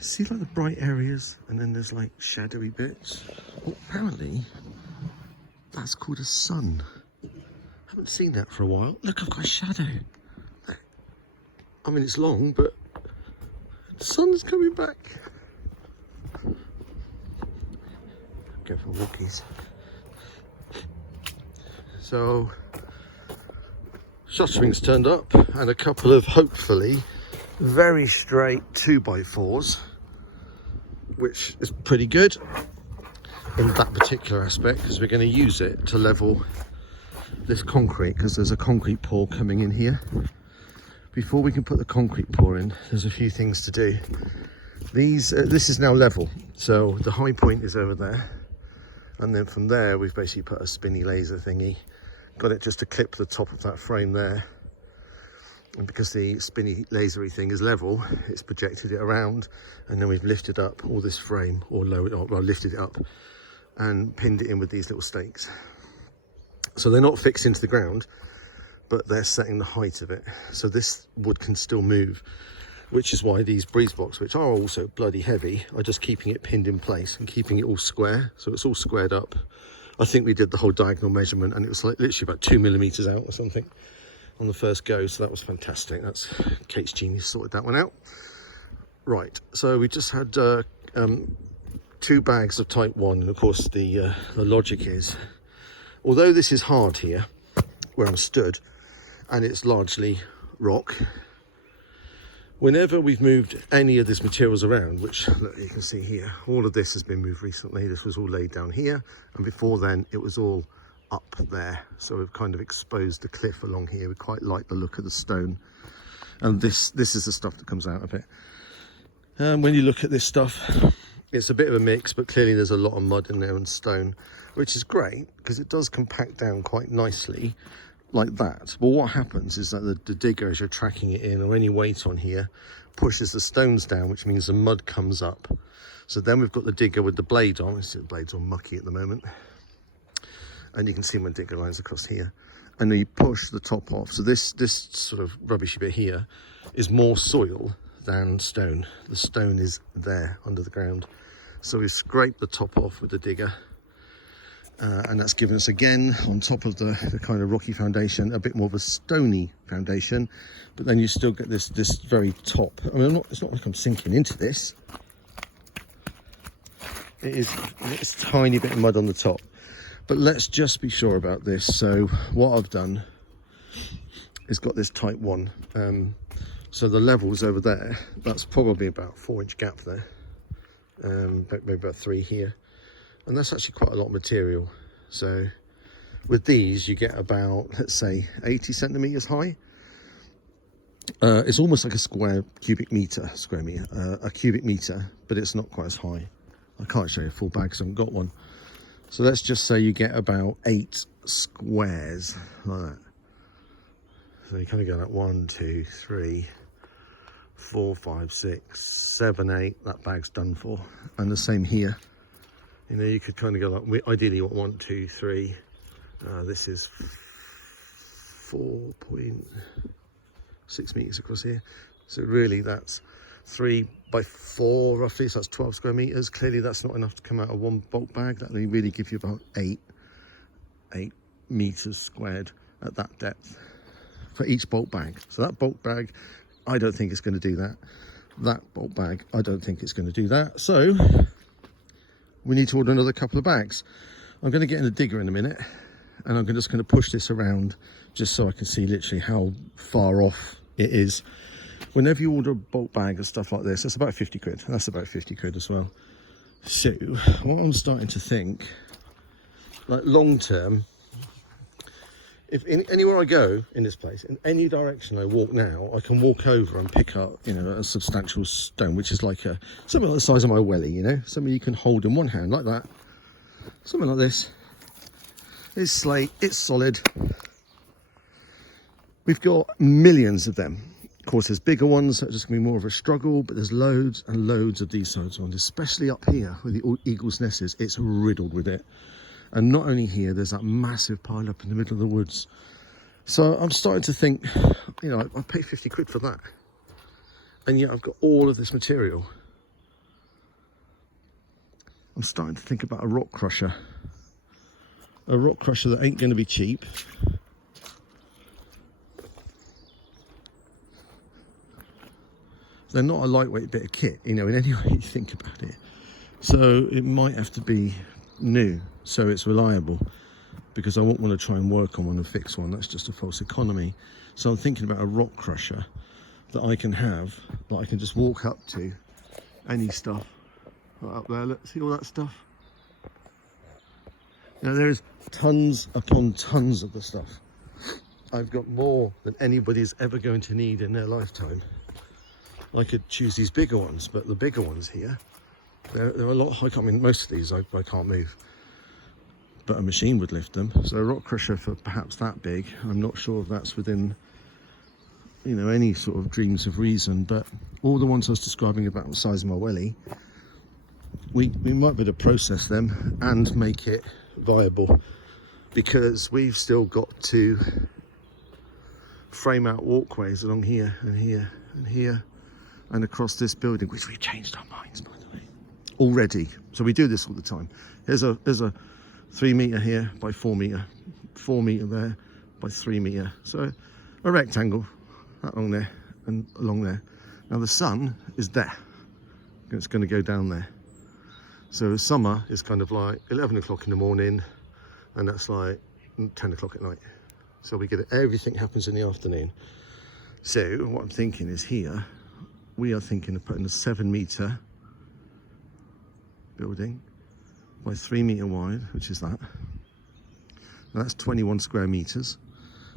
See like the bright areas, and then there's like shadowy bits. Well, apparently that's called a sun. Haven't seen that for a while. Look, I've got a shadow. I mean, it's long, but the sun's coming back. Go for walkies. So shuttering's turned up, and a couple of hopefully very straight 2x4s, which is pretty good in that particular aspect, because we're going to use it to level this concrete, because there's a concrete pour coming in here. Before we can put the concrete pour in, there's a few things to do. This is now level, so the high point is over there, and then from there we've basically put a spinny laser thingy, got it just to clip the top of that frame there, and because the spinny lasery thing is level, it's projected it around, and then we've lifted up all this frame, or lowered it, well, lifted it up and pinned it in with these little stakes. So they're not fixed into the ground, but they're setting the height of it, so this wood can still move, which is why these breeze blocks, which are also bloody heavy, are just keeping it pinned in place and keeping it all square, so it's all squared up. I think we did the whole diagonal measurement, and it was like literally about 2 millimeters out or something on the first go, so that was fantastic. That's Kate's genius, sorted that one out. Right, so we just had 2 bags of type 1, and of course the logic is, although this is hard here where I'm stood and it's largely rock, whenever we've moved any of these materials around, which look, you can see here, all of this has been moved recently. This was all laid down here, and before then it was all up there, so we've kind of exposed the cliff along here. We quite like the look of the stone, and this is the stuff that comes out of it. When you look at this stuff, it's a bit of a mix, but clearly there's a lot of mud in there and stone, which is great because it does compact down quite nicely like that. Well, what happens is that the digger, as you're tracking it in, or any weight on here, pushes the stones down, which means the mud comes up. So then we've got the digger with the blade on. You see the blade's all mucky at the moment, and you can see my digger lines across here, and then you push the top off. So this sort of rubbishy bit here is more soil than stone. The stone is there under the ground, so we scrape the top off with the digger, and that's given us, again, on top of the kind of rocky foundation, a bit more of a stony foundation, but then you still get this very top. I mean, it's not like I'm sinking into this. It's a tiny bit of mud on the top, but let's just be sure about this. So what I've done is got this type 1, so the levels over there, that's probably about 4-inch gap there, maybe about 3 here. And that's actually quite a lot of material. So with these, you get about, let's say, 80 centimeters high. It's almost like a cubic meter, but it's not quite as high. I can't show you a full bag because I haven't got one. So let's just say you get about 8 squares like that. So you kind of go like 1, 2, 3, 4, 5, 6, 7, 8. That bag's done for. And the same here. You know, you could kind of go like, ideally you want 1, 2, 3. This is 4.6 meters across here. So really that's 3 by 4 roughly, so that's 12 square meters. Clearly that's not enough to come out of one bulk bag. That will really give you about 8 meters squared at that depth for each bulk bag. So that bulk bag, I don't think it's going to do that. That bulk bag, I don't think it's going to do that. So we need to order another couple of bags. I'm going to get in the digger in a minute, and I'm just going to push this around just so I can see literally how far off it is. Whenever you order a bulk bag of stuff like this, that's about 50 quid. That's about 50 quid as well. So what I'm starting to think, like long term, if anywhere I go in this place, in any direction I walk now, I can walk over and pick up, you know, a substantial stone, which is like something like the size of my welly, you know, something you can hold in one hand like that. Something like this. It's slate, it's solid. We've got millions of them. Of course, there's bigger ones that are just going to be more of a struggle, but there's loads and loads of these sorts of ones, especially up here where the eagle's nest is. It's riddled with it. And not only here, there's that massive pile up in the middle of the woods. So I'm starting to think, you know, I paid 50 quid for that. And yet I've got all of this material. I'm starting to think about a rock crusher. A rock crusher that ain't going to be cheap. They're not a lightweight bit of kit, you know, in any way you think about it. So it might have to be new, so it's reliable, because I won't want to try and work on one and fix one. That's just a false economy. So I'm thinking about a rock crusher that I can have, that I can just walk up to. Any stuff right up there, look, see all that stuff? Now there is tons upon tons of the stuff. I've got more than anybody's ever going to need in their lifetime. I could choose these bigger ones, but the bigger ones here, they're a lot higher. I mean, most of these I can't move, but a machine would lift them. So a rock crusher for perhaps that big, I'm not sure if that's within, you know, any sort of dreams of reason, but all the ones I was describing about the size of my welly, we might be able to process them and make it viable, because we've still got to frame out walkways along here and here and here and across this building, which we've changed our minds, by the way, already. So we do this all the time. There's a 3 metre here by 4 metre, 4 metre there by 3 metre. So a rectangle, that along there and along there. Now the sun is there. It's going to go down there. So summer is kind of like 11 o'clock in the morning, and that's like 10 o'clock at night. So we get it, everything happens in the afternoon. So what I'm thinking is here, we are thinking of putting a 7 metre building by 3 metre wide, which is that. Now that's 21 square metres.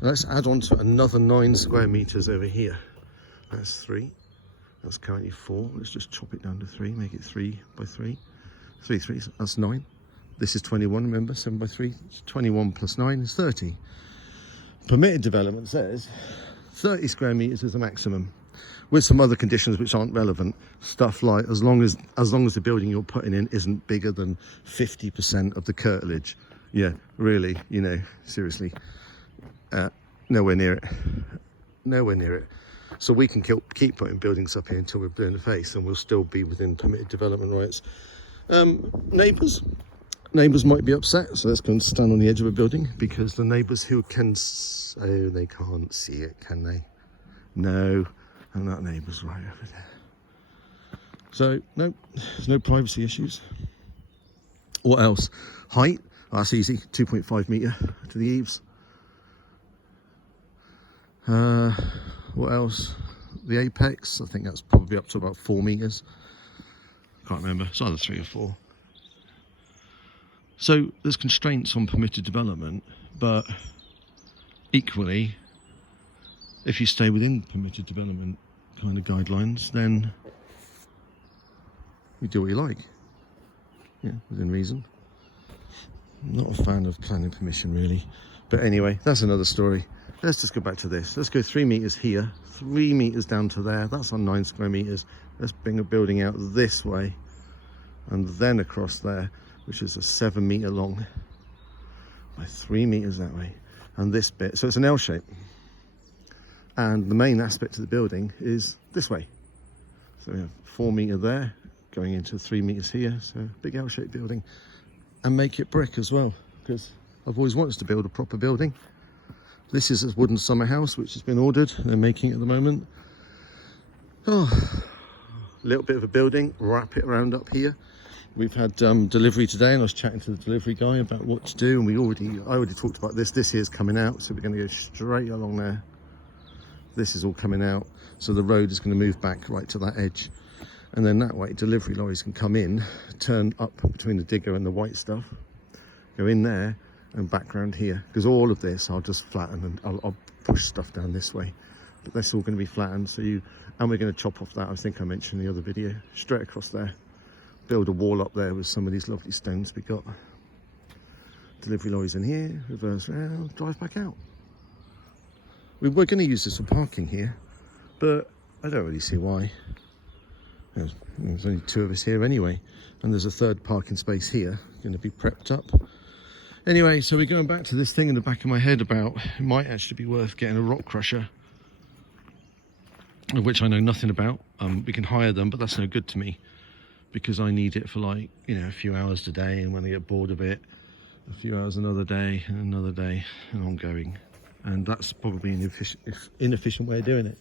Let's add on to another 9 square metres over here. That's 3. That's currently 4. Let's just chop it down to 3, make it 3 by 3. 3, 3, that's 9. This is 21, remember, 7 by 3. 21 plus 9 is 30. Permitted development says 30 square metres is the maximum, with some other conditions which aren't relevant. Stuff like as long as the building you're putting in isn't bigger than 50% of the curtilage. Yeah, really, you know, seriously. Nowhere near it. Nowhere near it. So we can keep putting buildings up here until we're blue in the face, and we'll still be within permitted development rights. Neighbours might be upset, so let's go and stand on the edge of a building, because the neighbours who can, oh, they can't see it, can they? No, and that neighbour's right over there. So no, there's no privacy issues. What else? Height, oh, that's easy, 2.5 metre to the eaves. What else? The apex, I think that's probably up to about 4 metres. Can't remember, it's either 3 or 4. So there's constraints on permitted development, but equally, if you stay within permitted development kind of guidelines, then you do what you like. Yeah, within reason. I'm not a fan of planning permission really, but anyway, that's another story. Let's just go back to this. Let's go 3 metres here, 3 metres down to there. That's on 9 square metres. Let's bring a building out this way and then across there, which is a 7 metre long by 3 metres that way. And this bit, so it's an L shape. And the main aspect of the building is this way. So we have 4 metre there, going into 3 metres here. So big L shaped building. And make it brick as well, because I've always wanted to build a proper building. This is a wooden summer house, which has been ordered. They're making it at the moment. Oh, a little bit of a building, wrap it around up here. We've had delivery today, and I was chatting to the delivery guy about what to do, and I already talked about this. This here's coming out, so we're going to go straight along there. This is all coming out, so the road is going to move back right to that edge, and then that way delivery lorries can come in, turn up between the digger and the white stuff, go in there and back round here, because all of this I'll just flatten, and I'll push stuff down this way, but that's all going to be flattened. And we're going to chop off that, I think I mentioned in the other video, straight across there. Build a wall up there with some of these lovely stones we got. Delivery lorries in here, reverse round, drive back out. We were going to use this for parking here, but I don't really see why. There's only 2 of us here anyway, and there's a 3rd parking space here, going to be prepped up. Anyway, so we're going back to this thing in the back of my head about it might actually be worth getting a rock crusher, of which I know nothing about. We can hire them, but that's no good to me. because I need it for like, you know, a few hours today, and when I get bored of it, a few hours another day, and another day, and ongoing. And that's probably an inefficient way of doing it.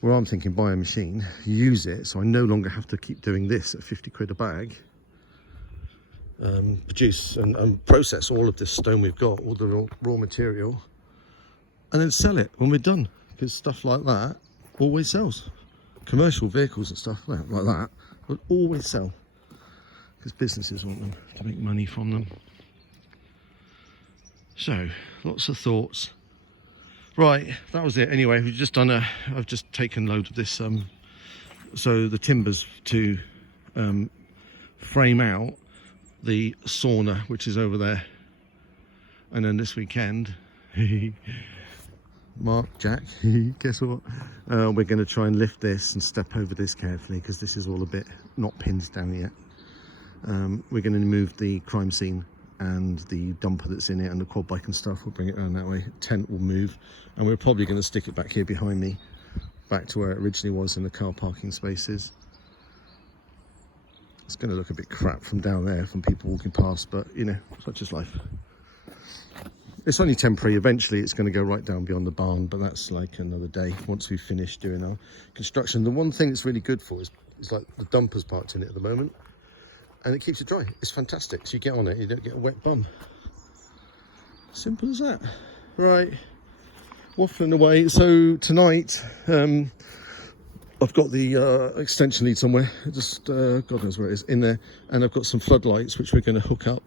Where I'm thinking, buy a machine, use it, so I no longer have to keep doing this at 50 quid a bag. Produce and process all of this stone we've got, all the raw material, and then sell it when we're done, because stuff like that always sells. Commercial vehicles and stuff like that will always sell, because businesses want them to make money from them. So lots of thoughts. Right, that was it. Anyway, we've just done I've just taken load of this so the timbers to frame out the sauna, which is over there. And then this weekend, Mark, Jack, guess what? We're going to try and lift this and step over this carefully, because this is all a bit not pinned down yet. We're going to move the crime scene and the dumper that's in it and the quad bike and stuff. We'll bring it around that way. Tent will move, and we're probably going to stick it back here behind me, back to where it originally was in the car parking spaces. It's going to look a bit crap from down there from people walking past, but you know, such is life. It's only temporary. Eventually it's going to go right down beyond the barn, but that's like another day once we've finished doing our construction. The one thing it's really good for is like the dumper's parked in it at the moment, and it keeps it dry. It's fantastic. So you get on it, you don't get a wet bum. Simple as that. Right, waffling away. So tonight, I've got the extension lead somewhere, just God knows where it is, in there, and I've got some floodlights which we're going to hook up,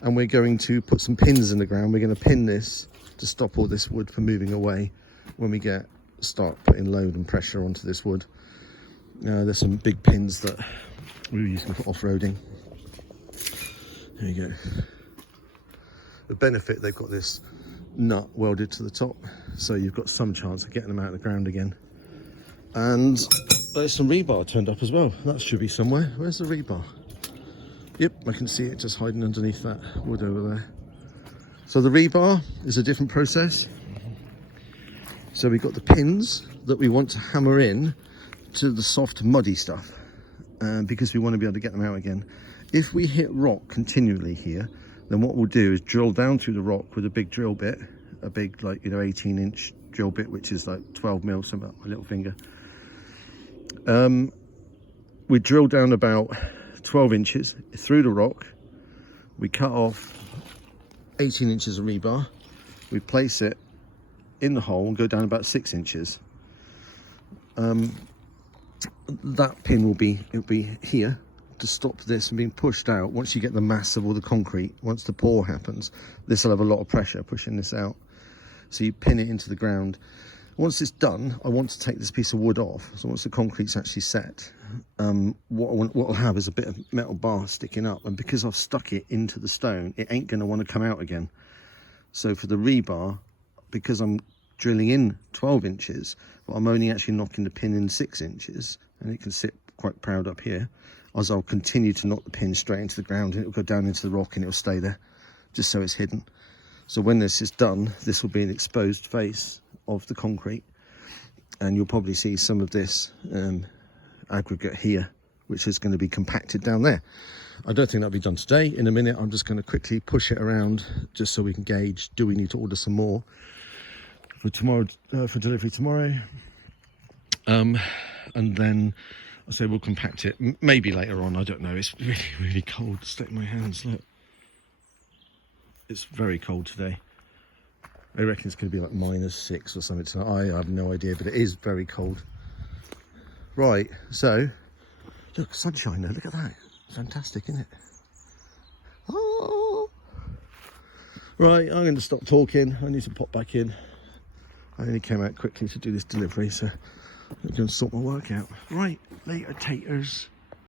and we're going to put some pins in the ground. We're going to pin this to stop all this wood from moving away when we start putting load and pressure onto this wood. There's some big pins that we were using for off-roading. There you go. The benefit, they've got this nut welded to the top, so you've got some chance of getting them out of the ground again. And there's some rebar turned up as well. That should be somewhere. Where's the rebar? Yep, I can see it just hiding underneath that wood over there. So the rebar is a different process. So we've got the pins that we want to hammer in to the soft muddy stuff, because we want to be able to get them out again. If we hit rock continually here, then what we'll do is drill down through the rock with a big drill bit, a big, like, you know, 18-inch drill bit, which is like 12 mil, so about my little finger. We drill down about 12 inches through the rock. We cut off 18 inches of rebar. We place it in the hole and go down about 6 inches. That pin will be here to stop this from being pushed out. Once you get the mass of all the concrete, once the pour happens, this will have a lot of pressure pushing this out. So you pin it into the ground. Once it's done, I want to take this piece of wood off. So once the concrete's actually set, what I'll have is a bit of metal bar sticking up. And because I've stuck it into the stone, it ain't going to want to come out again. So for the rebar, because I'm drilling in 12 inches, but I'm only actually knocking the pin in 6 inches, and it can sit quite proud up here, as I'll continue to knock the pin straight into the ground, and it'll go down into the rock and it'll stay there, just so it's hidden. So when this is done, this will be an exposed face of the concrete, and you'll probably see some of this aggregate here, which is going to be compacted down there. I don't think that'll be done today. In a minute, I'm just going to quickly push it around just so we can gauge, do we need to order some more for tomorrow, for delivery tomorrow? And then I say we'll compact it maybe later on. I don't know. It's really, really cold. Stick my hands, look. It's very cold today. I reckon it's going to be like -6 or something tonight. I have no idea, but it is very cold. Right, so look, sunshine there. Look at that. Fantastic, isn't it? Oh. Right, I'm going to stop talking. I need to pop back in. I only came out quickly to do this delivery, so I'm going to sort my work out. Right, later taters.